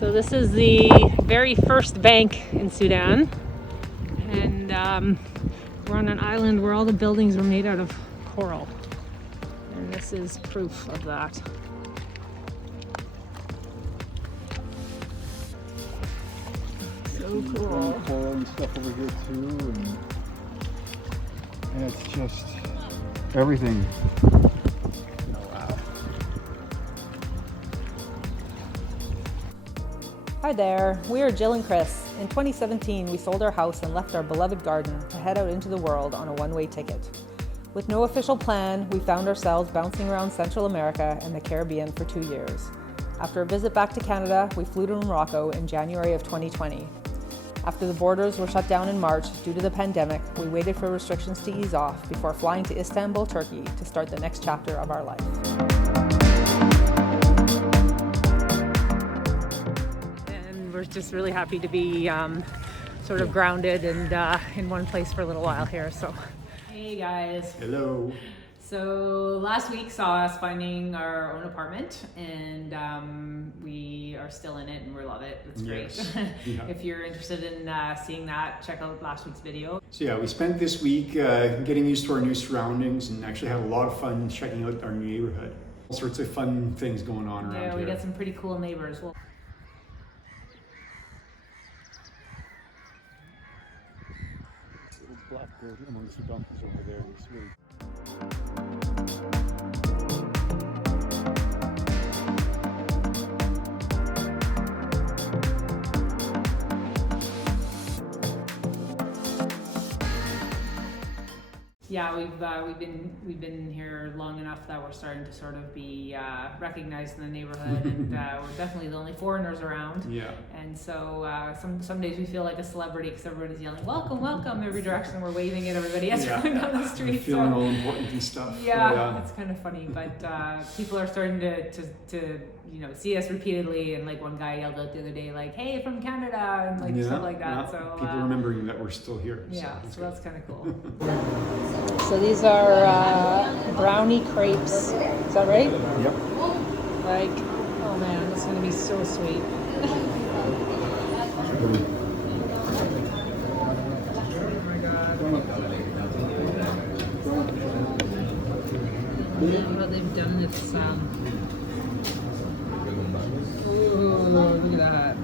So this is the very first bank in Sudan, and we're on an island where all the buildings were made out of coral, and this is proof of that. So cool. Coral and stuff over here too, and it's just everything. Hi there, we are Jill and Chris. In 2017, we sold our house and left our beloved garden to head out into the world on a one-way ticket. With no official plan, we found ourselves bouncing around Central America and the Caribbean for 2 years. After a visit back to Canada, we flew to Morocco in January of 2020. After the borders were shut down in March due to the pandemic, we waited for restrictions to ease off before flying to Istanbul, Turkey to start the next chapter of our life. We're just really happy to be sort of grounded and in one place for a little while here. So, hey guys. Hello. So last week saw us finding our own apartment, and we are still in it, and we love it. It's great. Yes. Yeah. If you're interested in seeing that, check out last week's video. So yeah, we spent this week getting used to our new surroundings and actually had a lot of fun checking out our neighborhood. All sorts of fun things going on around here. Yeah, we got some pretty cool neighbors. Blackbird amongst the donkeys over there. It's really... Yeah, we've been here long enough that we're starting to sort of be recognized in the neighborhood, and we're definitely the only foreigners around. Yeah. And so some days we feel like a celebrity because everybody's yelling "Welcome, welcome" every direction. We're waving at everybody as we're going down the street. Feeling all important and stuff. Yeah, it's kind of funny, but people are starting to see us repeatedly, and like one guy yelled out the other day like, "Hey, from Canada," and like stuff like that. Yeah. So people remembering that we're still here. Yeah, so that's kind of cool. So these are brownie crepes. Is that right? Yep. Like, oh man, it's gonna be so sweet. What they've done is ooh, look at that.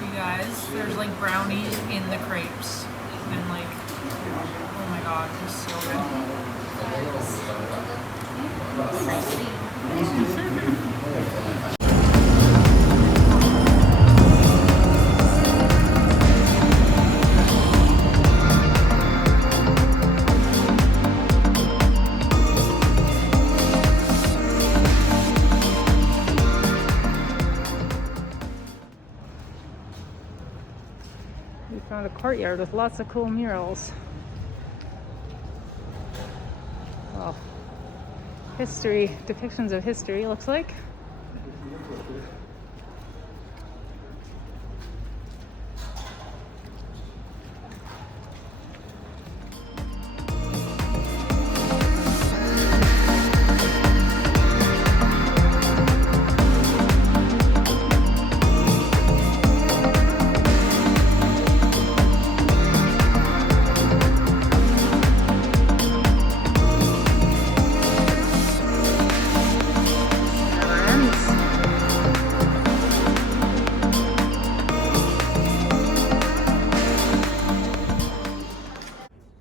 You guys, there's like brownies in the crepes, and like, oh my god, this is so good. We found a courtyard with lots of cool murals. Well, history, depictions of history, looks like.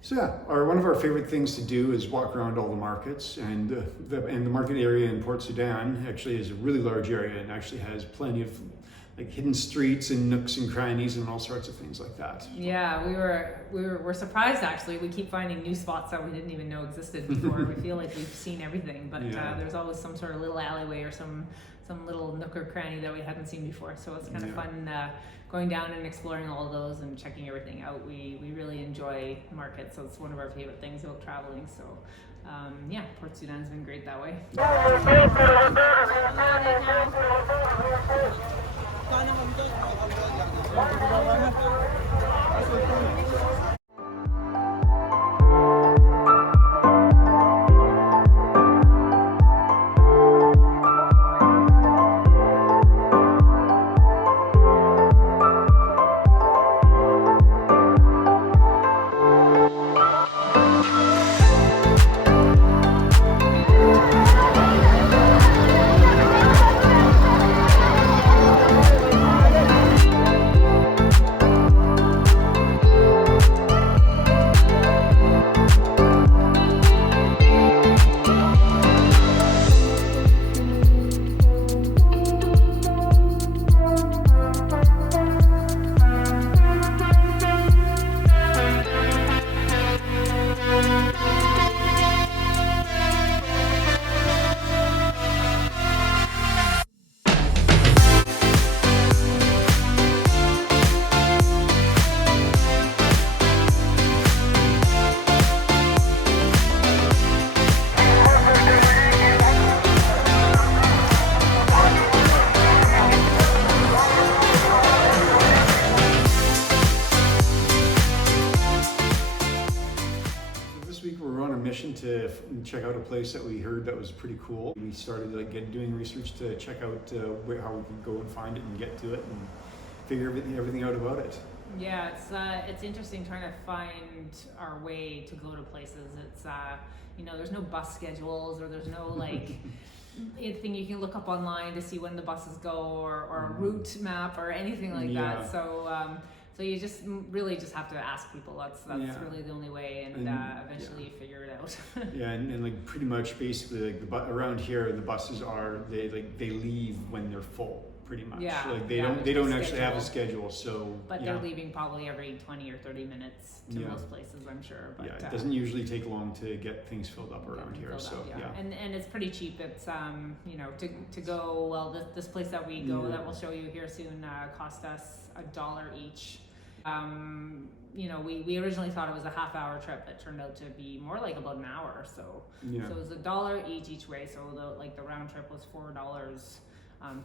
So yeah, one of our favorite things to do is walk around all the markets, and the market area in Port Sudan actually is a really large area and actually has plenty of like hidden streets and nooks and crannies and all sorts of things like that. Yeah, we're surprised actually. We keep finding new spots that we didn't even know existed before. We feel like we've seen everything, but there's always some sort of little alleyway or some little nook or cranny that we hadn't seen before. So it's kind of fun going down and exploring all of those and checking everything out. We really enjoy markets, so it's one of our favorite things about traveling. So yeah, Port Sudan's been great that way. we're on a mission to check out a place that we heard that was pretty cool. We started doing research to check out how we could go and find it and get to it and figure everything out about it. Yeah, it's interesting trying to find our way to go to places. It's there's no bus schedules, or there's no like anything you can look up online to see when the buses go, or a route map or anything like that. So you just really just have to ask people. That's really the only way, and eventually you figure it out. Yeah, and like pretty much basically like around here the buses they leave when they're full. Pretty much. Yeah. Like they don't actually have a schedule, so. But they're leaving probably every 20 or 30 minutes to most places, I'm sure. But it doesn't usually take long to get things filled up around here, so And it's pretty cheap. It's to go. Well, this place that we go that we'll show you here soon cost us $1 each. We originally thought it was a half-hour trip. It turned out to be more like about an hour. So it was $1 each way. So the round trip was $4.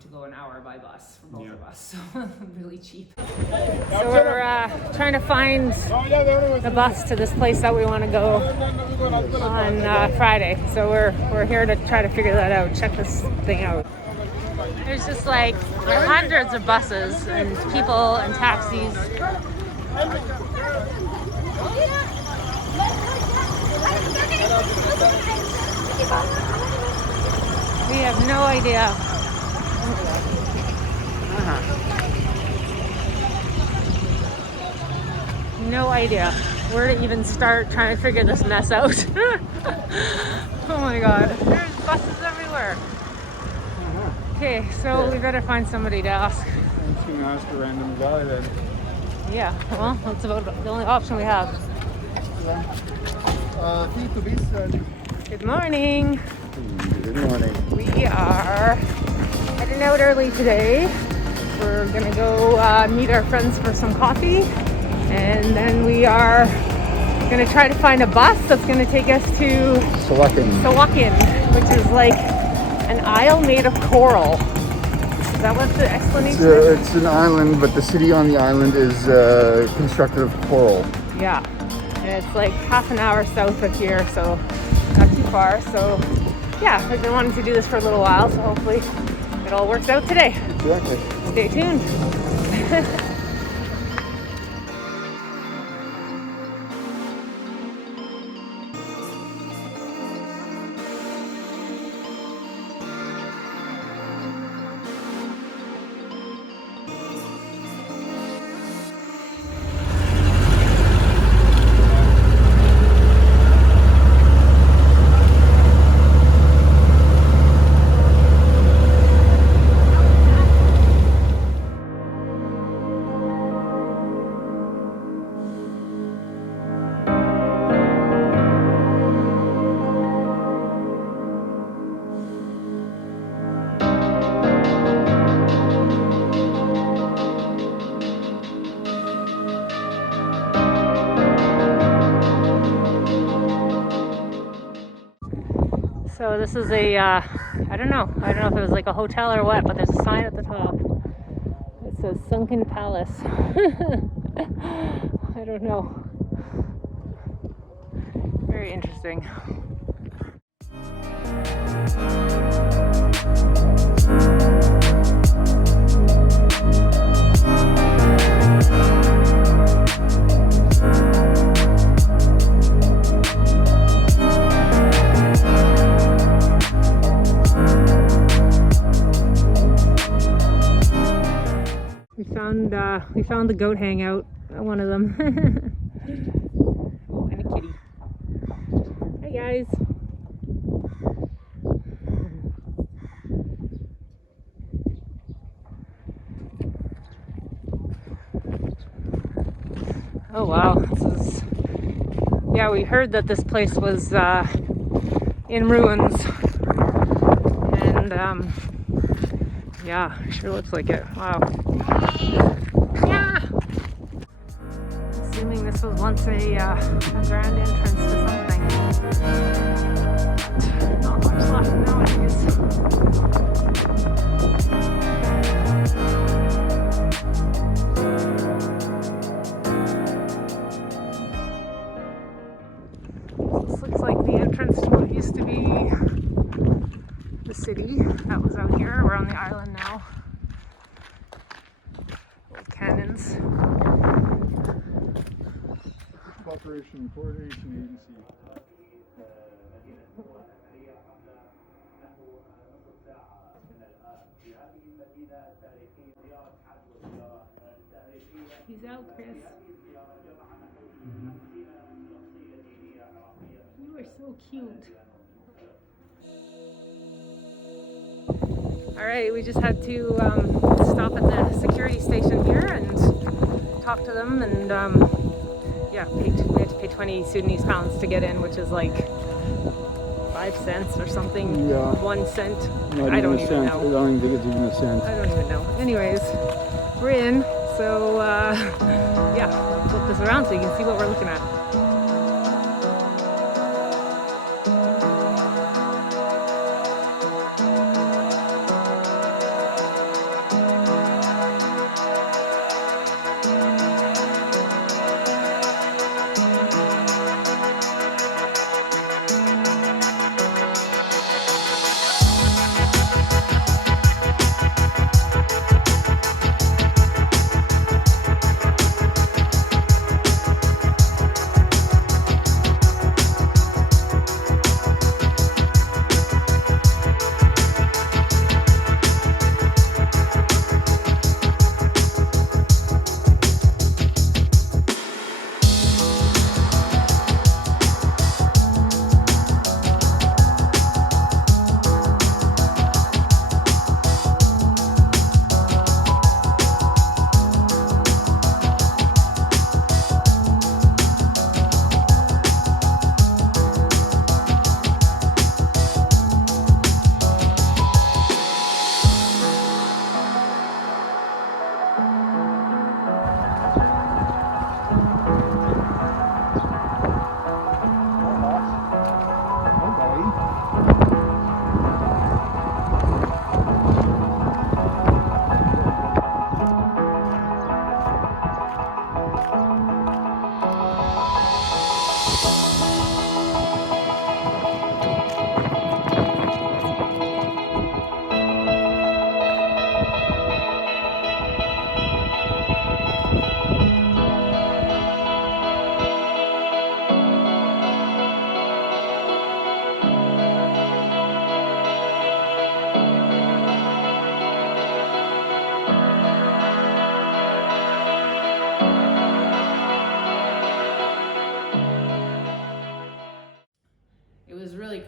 To go an hour by bus for both of us, so really cheap. So we're trying to find the bus to this place that we want to go on Friday. So we're here to try to figure that out, check this thing out. There's just like hundreds of buses and people and taxis. We have no idea. No idea where to even start trying to figure this mess out. Oh my god, there's buses everywhere. Okay, so we better find somebody to ask. I'm just gonna ask a random guy then. Yeah, well, that's about the only option we have. Good morning. Good morning. We are heading out early today. We're gonna go meet our friends for some coffee, and then we are gonna try to find a bus that's gonna take us to Suakin, which is like an isle made of coral. Is that what the explanation is? It's an island, but the city on the island is constructed of coral. Yeah, and it's like half an hour south of here, so not too far. So yeah, we've been wanting to do this for a little while, so hopefully it all works out today. Exactly. Stay tuned. So this is a, I don't know if it was like a hotel or what, but there's a sign at the top. It says Sunken Palace. I don't know. Very interesting. We found the goat hangout, one of them. Oh, and a kitty. Hi guys. Oh wow, yeah, we heard that this place was in ruins, and yeah, sure looks like it. Wow. Yeah. Assuming this was once a grand entrance to something. Not much left nowadays. This looks entrance to what used to be the city that was out here. We're on the island now. Old cannons. Cooperation Coordination Agency. He's out, Chris. You are so cute. All right, we just had to stop at the security station here and talk to them, and yeah, we had to pay 20 Sudanese pounds to get in, which is like 5 cents or something. Yeah. 1 cent. Not I even don't a even cent. know. I don't think it's even a cent. I don't even know. Anyways, we're in, so yeah, we'll flip this around so you can see what we're looking at.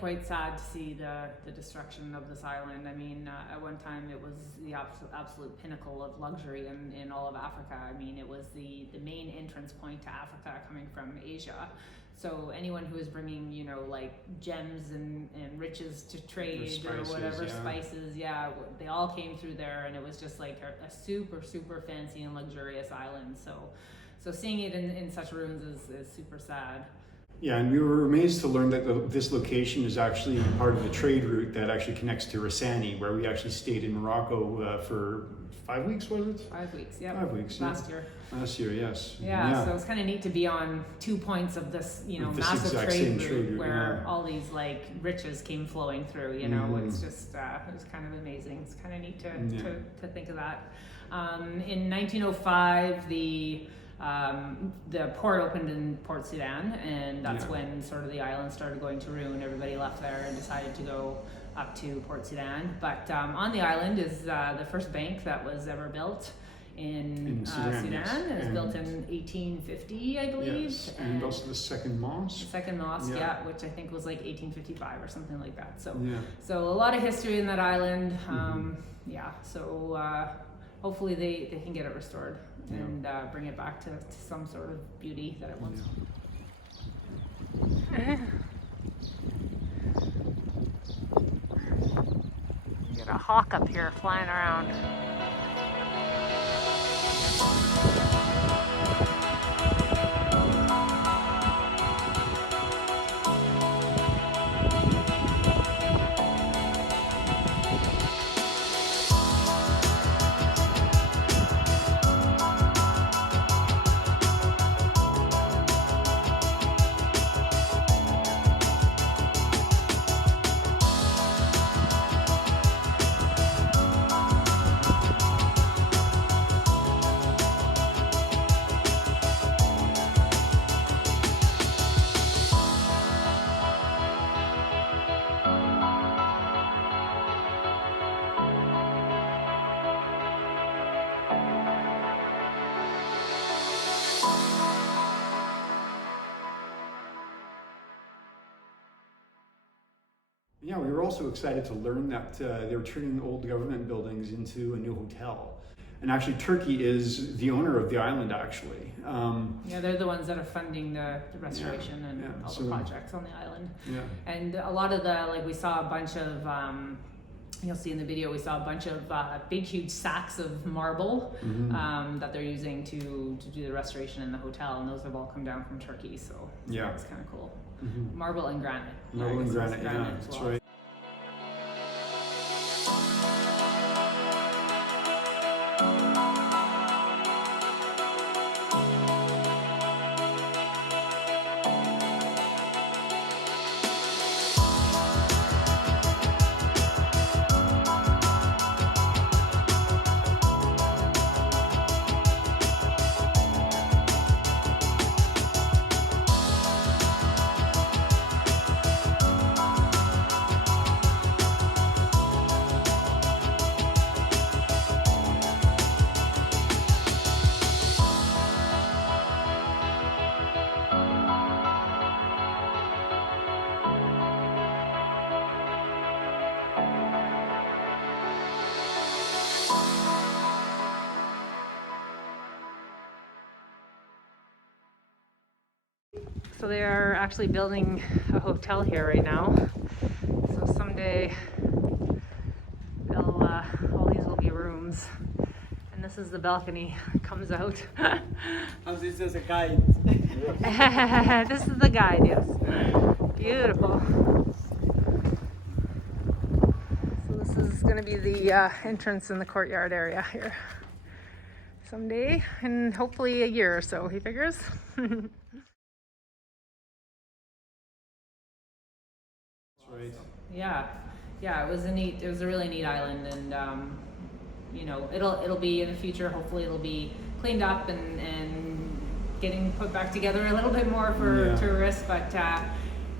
Quite sad to see the destruction of this island. I mean, at one time it was the absolute pinnacle of luxury in all of Africa. I mean, it was the main entrance point to Africa coming from Asia. So anyone who was bringing, you know, like gems and riches to trade spices, or whatever, yeah. Spices, yeah, they all came through there, and it was just like a super fancy and luxurious island. So seeing it in such ruins is super sad. Yeah, and we were amazed to learn that this location is actually part of the trade route that actually connects to Rissani, where we actually stayed in Morocco for 5 weeks, was it? 5 weeks, yeah. 5 weeks, Last year. Last year, yes. Yeah, so it's kind of neat to be on 2 points of this, you know, With this massive exact trade same route trade route, where yeah. all these like riches came flowing through. You know, it's just it was kind of amazing. It's kind of neat to think of that. In 1905, the port opened in Port Sudan, and that's when sort of the island started going to ruin. Everybody left there and decided to go up to Port Sudan. But on the island is the first bank that was ever built in Sudan. Yes. It was built in 1850, I believe. Yes, and also the second mosque. The second mosque, which I think was like 1855 or something like that. So, Yeah. so a lot of history in that island. So hopefully they can get it restored and bring it back to some sort of beauty that it once. Get a hawk up here flying around. Yeah, we were also excited to learn that they were turning old government buildings into a new hotel. And actually, Turkey is the owner of the island, actually. Yeah, they're the ones that are funding the restoration and all the projects on the island. Yeah. And a lot of we saw a bunch of, you'll see in the video, we saw a bunch of big, huge sacks of marble that they're using to do the restoration in the hotel. And those have all come down from Turkey, so it's kind of cool. Marble and granite. Marble and granite, as that's well. right. So they are actually building a hotel here right now. So someday they'll, all these will be rooms. And this is the balcony, comes out. And this is a guide. This is the guide, yes. Beautiful. So this is going to be the entrance in the courtyard area here. Someday, and hopefully a year or so, he figures. Right. Yeah, it was a really neat island, and you know, it'll be in the future, hopefully it'll be cleaned up and getting put back together a little bit more for tourists, but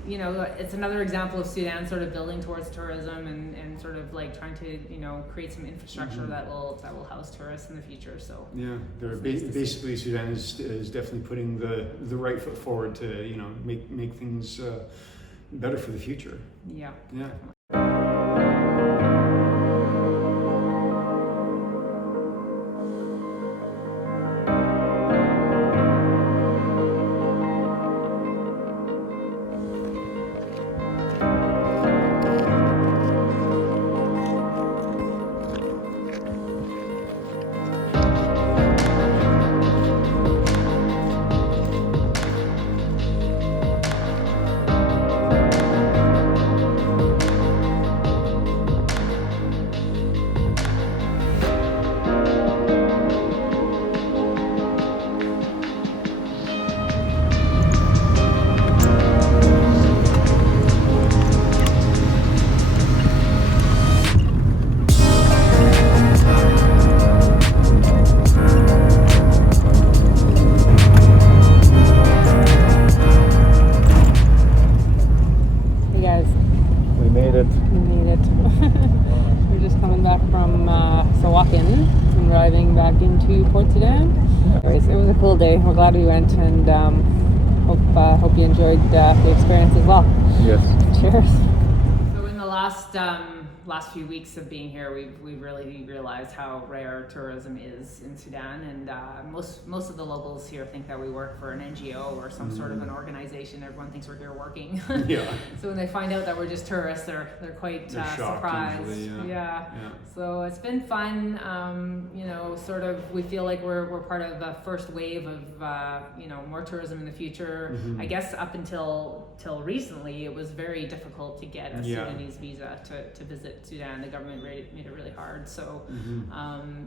you know, it's another example of Sudan sort of building towards tourism and sort of like trying to, you know, create some infrastructure that will house tourists in the future. So yeah, they're basically Sudan is definitely putting the right foot forward to, you know, make things better for the future. Yeah. We're just coming back from Suakin and driving back into Port Sudan. Anyways, it was a cool day. We're glad we went, and hope you enjoyed the experience as well. Yes. Cheers. So in the last few weeks of being here, we've really realized how rare tourism is in Sudan, and most of the locals here think that we work for an NGO or some sort of an organization. Everyone thinks we're here working. Yeah. So when they find out that we're just tourists, they're quite They're shocked surprised. usually, Yeah. So it's been fun. You know, sort of we feel like we're part of the first wave of you know, more tourism in the future. I guess up until recently, it was very difficult to get a Sudanese visa to visit Sudan. The government made it really hard. So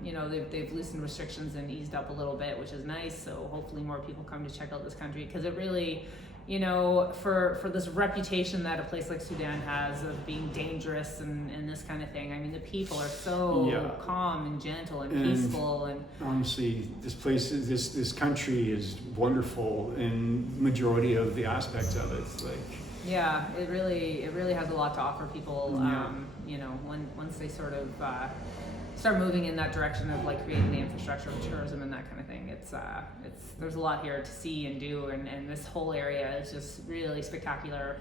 you know, they've loosened restrictions and eased up a little bit, which is nice. So hopefully more people come to check out this country, because it really, you know, for this reputation that a place like Sudan has of being dangerous and this kind of thing. I mean, the people are so calm and gentle and peaceful, and honestly, this country is wonderful in majority of the aspects of it. It's like, yeah, it really has a lot to offer people. You know, once they sort of start moving in that direction of like creating the infrastructure of tourism and that kind of thing, it's there's a lot here to see and do, and this whole area is just really spectacular.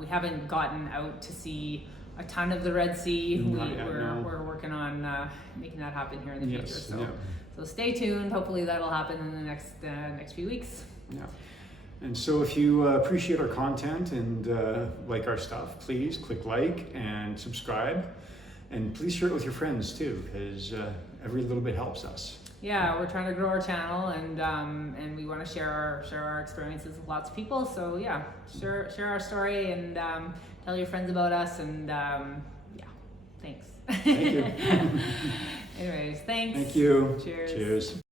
We haven't gotten out to see a ton of the Red Sea. Not yet, no. We're working on making that happen here in the future. Yes, So, yeah. so stay tuned. Hopefully that'll happen in the next few weeks. Yeah. And so if you appreciate our content and like our stuff, please click like and subscribe. And please share it with your friends too, because every little bit helps us. Yeah, we're trying to grow our channel, and we want to share our experiences with lots of people. So yeah, share our story and tell your friends about us. And yeah, thanks. Thank you. Anyways, thanks. Thank you. Cheers. Cheers.